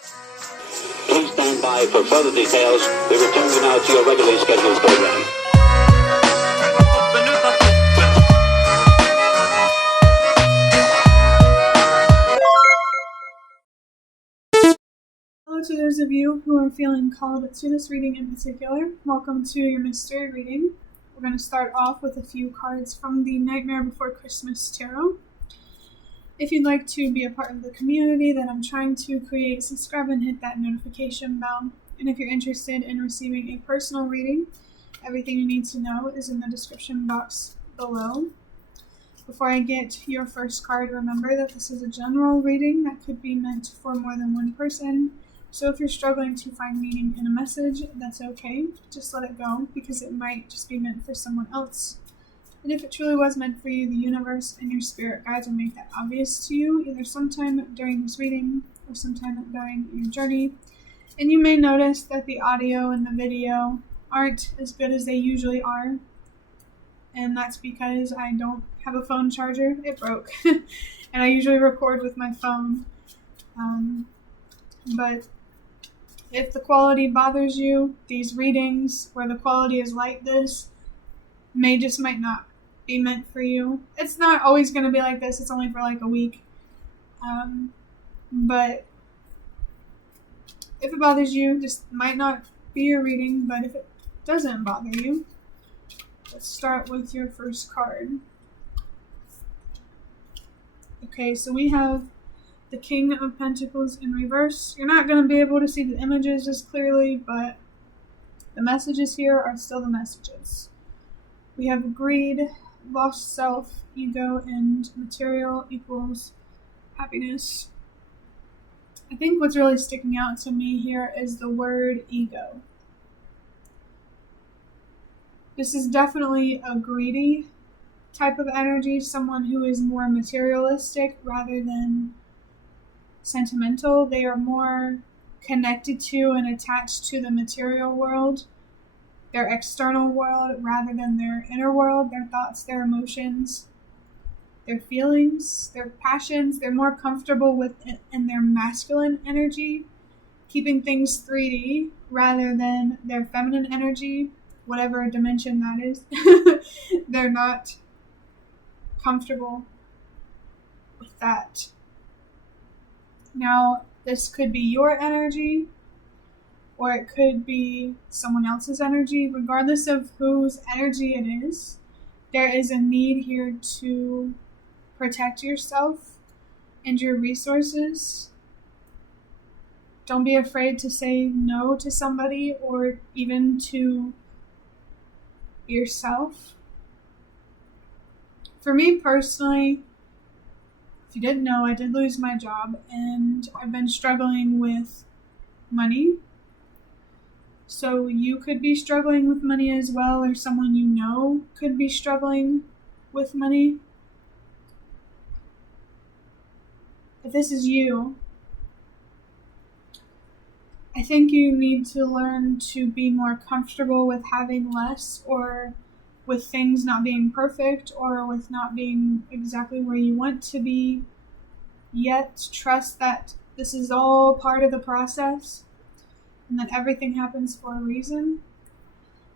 Please stand by for further details. We return you now to your regularly scheduled program. Hello to those of you who are feeling called to this reading in particular. Welcome to your mystery reading. We're going to start off with a few cards from the Nightmare Before Christmas Tarot. If you'd like to be a part of the community that I'm trying to create, subscribe and hit that notification bell. And if you're interested in receiving a personal reading, everything you need to know is in the description box below. Before I get your first card, remember that this is a general reading that could be meant for more than one person. So if you're struggling to find meaning in a message, that's okay. Just let it go, because it might just be meant for someone else. And if it truly was meant for you, the universe and your spirit guides will make that obvious to you, either sometime during this reading or sometime during your journey. And you may notice that the audio and the video aren't as good as they usually are. And that's because I don't have a phone charger. It broke. And I usually record with my phone. But if the quality bothers you, these readings where the quality is like this might not be meant for you. It's not always going to be like this. It's only for like a week. But if it bothers you, this might not be your reading. But if it doesn't bother you, let's start with your first card. Okay, so we have the King of Pentacles in reverse. You're not going to be able to see the images as clearly, but the messages here are still the messages. We have greed, lost self, ego, and material equals happiness. I think what's really sticking out to me here is the word ego. This is definitely a greedy type of energy, someone who is more materialistic rather than sentimental. They are more connected to and attached to the material world, their external world, rather than their inner world, their thoughts, their emotions, their feelings, their passions. They're more comfortable with in their masculine energy, keeping things 3D rather than their feminine energy, whatever dimension that is. They're not comfortable with that. Now, this could be your energy, or it could be someone else's energy. Regardless of whose energy it is, there is a need here to protect yourself and your resources. Don't be afraid to say no to somebody, or even to yourself. For me personally, if you didn't know, I did lose my job, and I've been struggling with money. So you could be struggling with money as well, or someone you know could be struggling with money. If this is you, I think you need to learn to be more comfortable with having less, or with things not being perfect, or with not being exactly where you want to be, yet trust that this is all part of the process and that everything happens for a reason.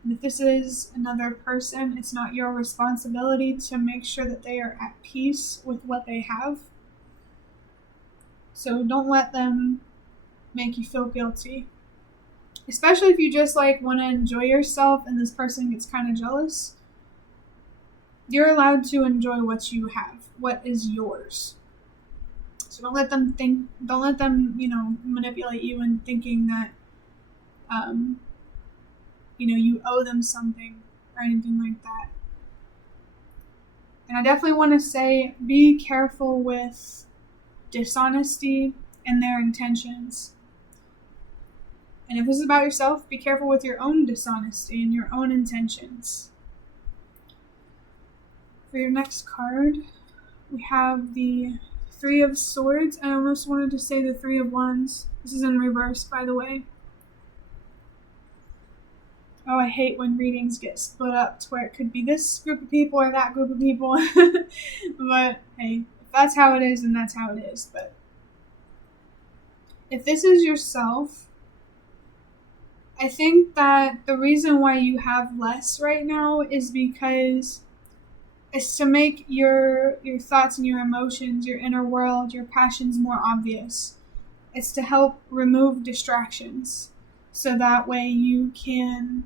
And if this is another person, it's not your responsibility to make sure that they are at peace with what they have. So don't let them make you feel guilty. Especially if you just want to enjoy yourself and this person gets kind of jealous. You're allowed to enjoy what you have, what is yours. So don't let them manipulate you in thinking that, you owe them something or anything like that. And I definitely want to say, be careful with dishonesty and their intentions. And if this is about yourself, be careful with your own dishonesty and your own intentions. For your next card, we have the Three of Swords. I almost wanted to say the Three of Wands. This is in reverse, by the way. Oh, I hate when readings get split up to where it could be this group of people or that group of people. But hey, if that's how it is, then that's how it is. But if this is yourself, I think that the reason why you have less right now is because it's to make your thoughts and your emotions, your inner world, your passions more obvious. It's to help remove distractions so that way you can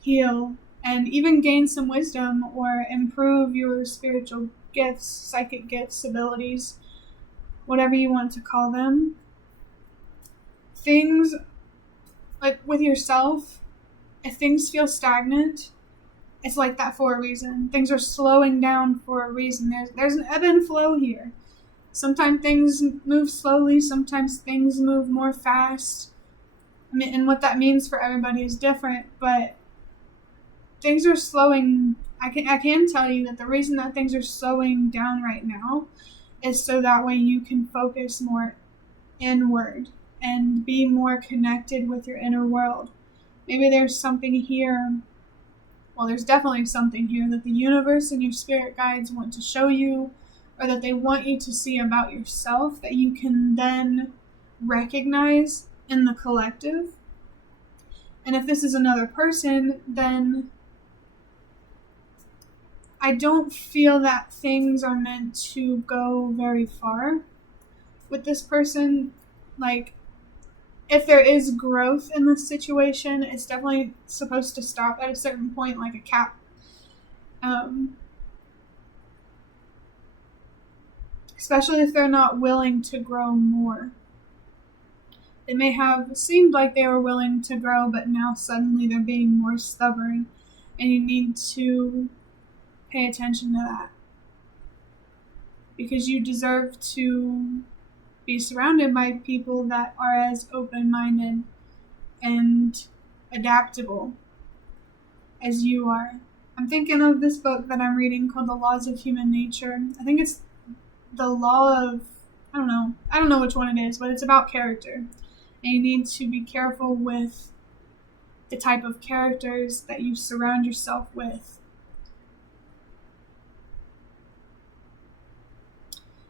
heal and even gain some wisdom or improve your spiritual gifts, psychic gifts, abilities, whatever you want to call them. Things like with yourself, if things feel stagnant, it's like that for a reason. Things are slowing down for a reason. There's an ebb and flow here. Sometimes things move slowly, sometimes things move more fast. I mean, and what that means for everybody is different, but things are slowing. I can tell you that the reason that things are slowing down right now is so that way you can focus more inward and be more connected with your inner world. Maybe there's something here. Well, there's definitely something here that the universe and your spirit guides want to show you, or that they want you to see about yourself that you can then recognize in the collective. And if this is another person, then I don't feel that things are meant to go very far with this person. Like, if there is growth in this situation, it's definitely supposed to stop at a certain point, like a cap. Especially if they're not willing to grow more. They may have seemed like they were willing to grow, but now suddenly they're being more stubborn, and you need to pay attention to that. Because you deserve to be surrounded by people that are as open-minded and adaptable as you are. I'm thinking of this book that I'm reading called The Laws of Human Nature. I think it's the law of, I don't know which one it is, but it's about character. And you need to be careful with the type of characters that you surround yourself with.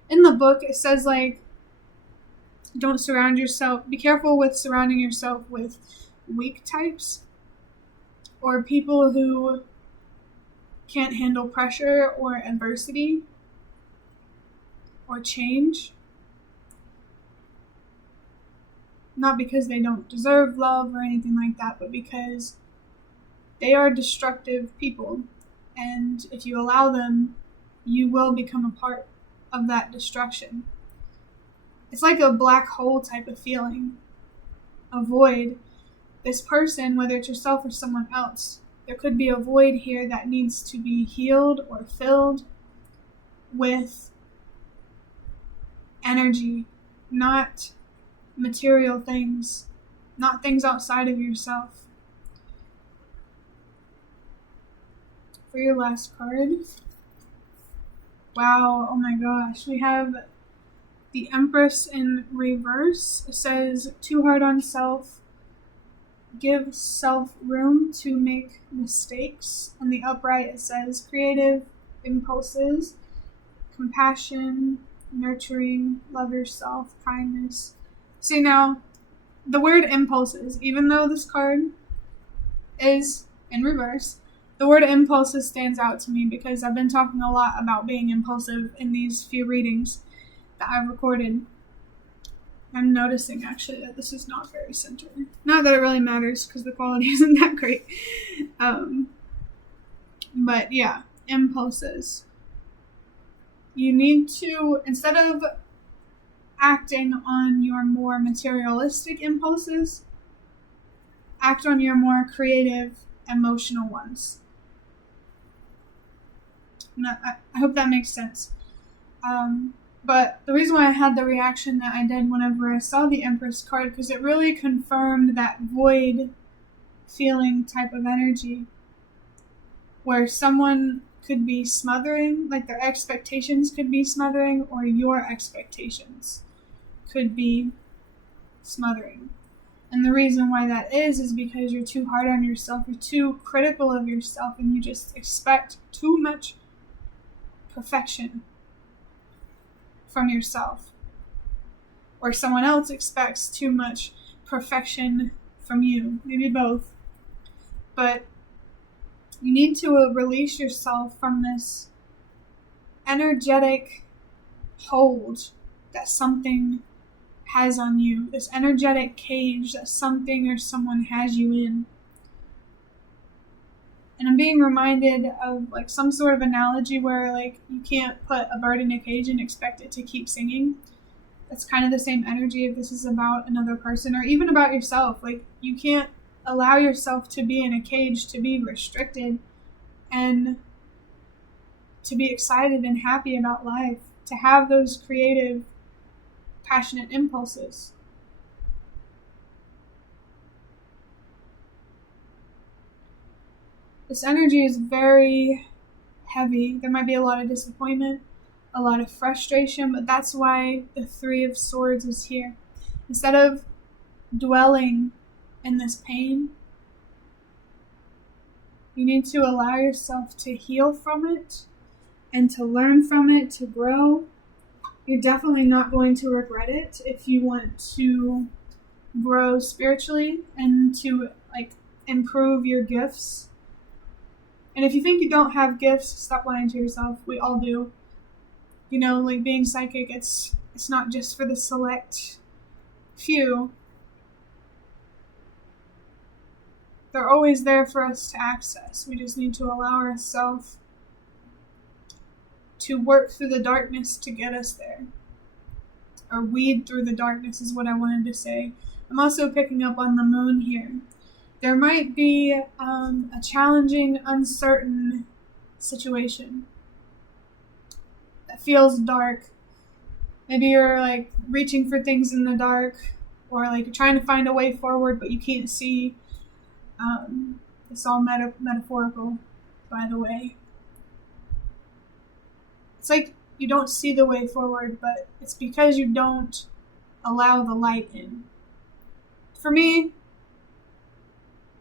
In the book, it says, like, be careful with surrounding yourself with weak types or people who can't handle pressure or adversity or change. Not because they don't deserve love or anything like that, but because they are destructive people. And if you allow them, you will become a part of that destruction. It's like a black hole type of feeling, a void. This person, whether it's yourself or someone else, there could be a void here that needs to be healed or filled with energy, not material things, not things outside of yourself. For your last card, wow, oh my gosh, we have the Empress in reverse. It says, too hard on self, give self room to make mistakes. On the upright, it says, creative impulses, compassion, nurturing, love yourself, kindness. See, now, the word impulses, even though this card is in reverse, the word impulses stands out to me because I've been talking a lot about being impulsive in these few readings that I've recorded. I'm noticing actually that this is not very centered. Not that it really matters because the quality isn't that great. But yeah, impulses. You need to, instead of acting on your more materialistic impulses, act on your more creative, emotional ones. I hope that makes sense. But the reason why I had the reaction that I did whenever I saw the Empress card, because it really confirmed that void feeling type of energy where someone could be smothering, like their expectations could be smothering, or your expectations could be smothering. And the reason why that is because you're too hard on yourself, you're too critical of yourself, and you just expect too much perfection from yourself. or someone else expects too much perfection from you. Maybe both. But you need to release yourself from this energetic hold that something has on you, this energetic cage that something or someone has you in. And I'm being reminded of like some sort of analogy where like you can't put a bird in a cage and expect it to keep singing. That's kind of the same energy if this is about another person or even about yourself. Like you can't allow yourself to be in a cage, to be restricted, and to be excited and happy about life, to have those creative, passionate impulses. This energy is very heavy. There might be a lot of disappointment, a lot of frustration, but that's why the Three of Swords is here. Instead of dwelling in this pain, you need to allow yourself to heal from it and to learn from it, to grow. You're definitely not going to regret it if you want to grow spiritually and to improve your gifts. And if you think you don't have gifts, stop lying to yourself. We all do. Being psychic, it's not just for the select few. They're always there for us to access. We just need to allow ourselves to work through the darkness to get us there. Or weed through the darkness is what I wanted to say. I'm also picking up on the moon here. There might be a challenging, uncertain situation that feels dark. Maybe you're reaching for things in the dark, or you're trying to find a way forward, but you can't see. It's all metaphorical, by the way. It's like you don't see the way forward, but it's because you don't allow the light in. For me,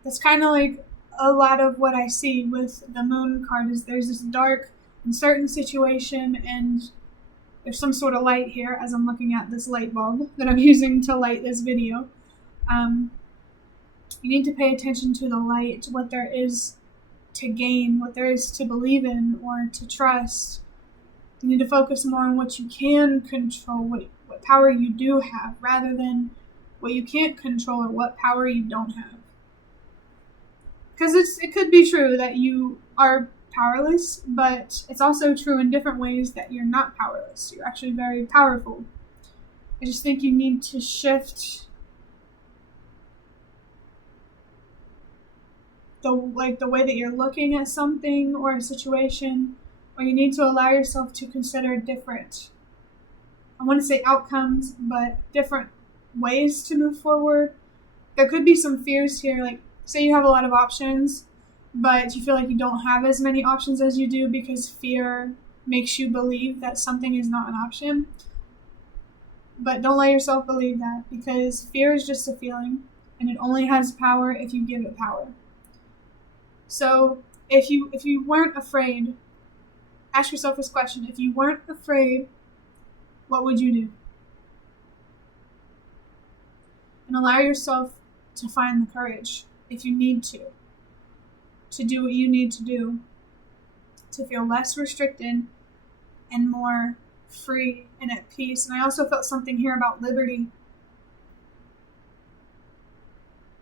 that's kind of like a lot of what I see with the moon card is there's this dark, uncertain situation, and there's some sort of light here as I'm looking at this light bulb that I'm using to light this video. You need to pay attention to the light, what there is to gain, what there is to believe in or to trust. You need to focus more on what you can control, what power you do have, rather than what you can't control or what power you don't have. Because it could be true that you are powerless, but it's also true in different ways that you're not powerless. You're actually very powerful. I just think you need to shift the way that you're looking at something or a situation, or you need to allow yourself to consider different, I want to say outcomes, but different ways to move forward. There could be some fears here, say you have a lot of options, but you feel like you don't have as many options as you do because fear makes you believe that something is not an option. But don't let yourself believe that, because fear is just a feeling, and it only has power if you give it power. So if you weren't afraid, ask yourself this question. If you weren't afraid, what would you do? And allow yourself to find the courage, if you need to do what you need to do to feel less restricted and more free and at peace. And I also felt something here about liberty.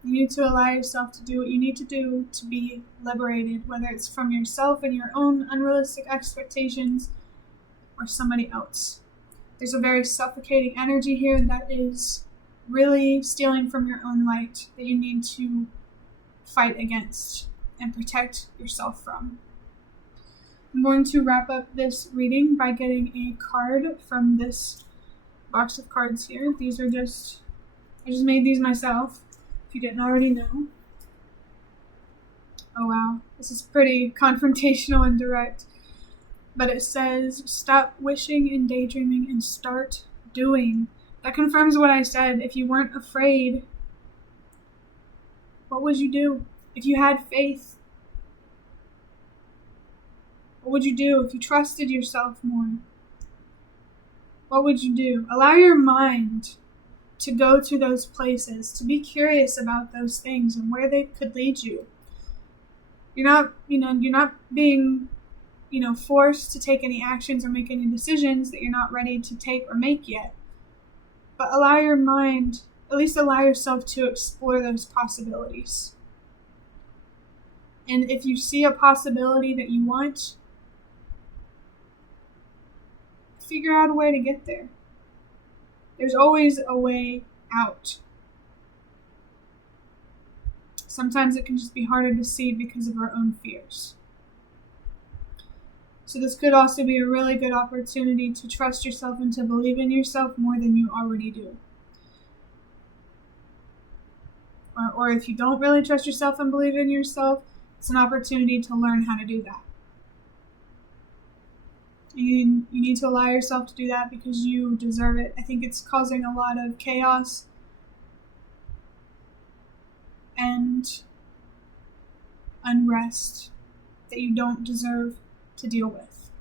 You need to allow yourself to do what you need to do to be liberated, whether it's from yourself and your own unrealistic expectations or somebody else. There's a very suffocating energy here that is really stealing from your own light that you need to fight against and protect yourself from. I'm going to wrap up this reading by getting a card from this box of cards here. I just made these myself, if you didn't already know. Oh wow, this is pretty confrontational and direct. But it says, stop wishing and daydreaming and start doing. That confirms what I said. If you weren't afraid, what would you do? If you had faith, what would you do? If you trusted yourself more, what would you do? Allow your mind to go to those places, to be curious about those things and where they could lead you. You're not being, forced to take any actions or make any decisions that you're not ready to take or make yet. But allow your mind, at least allow yourself to explore those possibilities. And if you see a possibility that you want, figure out a way to get there. There's always a way out. Sometimes it can just be harder to see because of our own fears. So this could also be a really good opportunity to trust yourself and to believe in yourself more than you already do. Or if you don't really trust yourself and believe in yourself, it's an opportunity to learn how to do that. You need to allow yourself to do that because you deserve it. I think it's causing a lot of chaos and unrest that you don't deserve to deal with.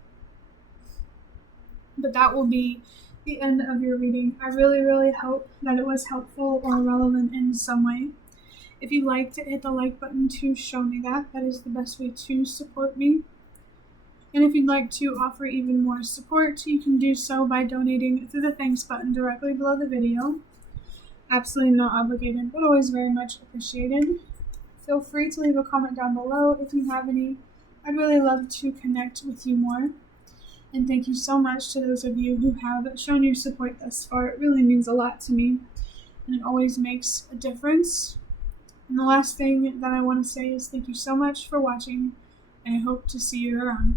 But that will be the end of your reading. I really, really hope that it was helpful or relevant in some way. If you liked it, hit the like button to show me that. That is the best way to support me. And if you'd like to offer even more support, you can do so by donating through the thanks button directly below the video. Absolutely not obligated, but always very much appreciated. Feel free to leave a comment down below if you have any. I'd really love to connect with you more. And thank you so much to those of you who have shown your support thus far. It really means a lot to me, and it always makes a difference. And the last thing that I want to say is thank you so much for watching, and I hope to see you around.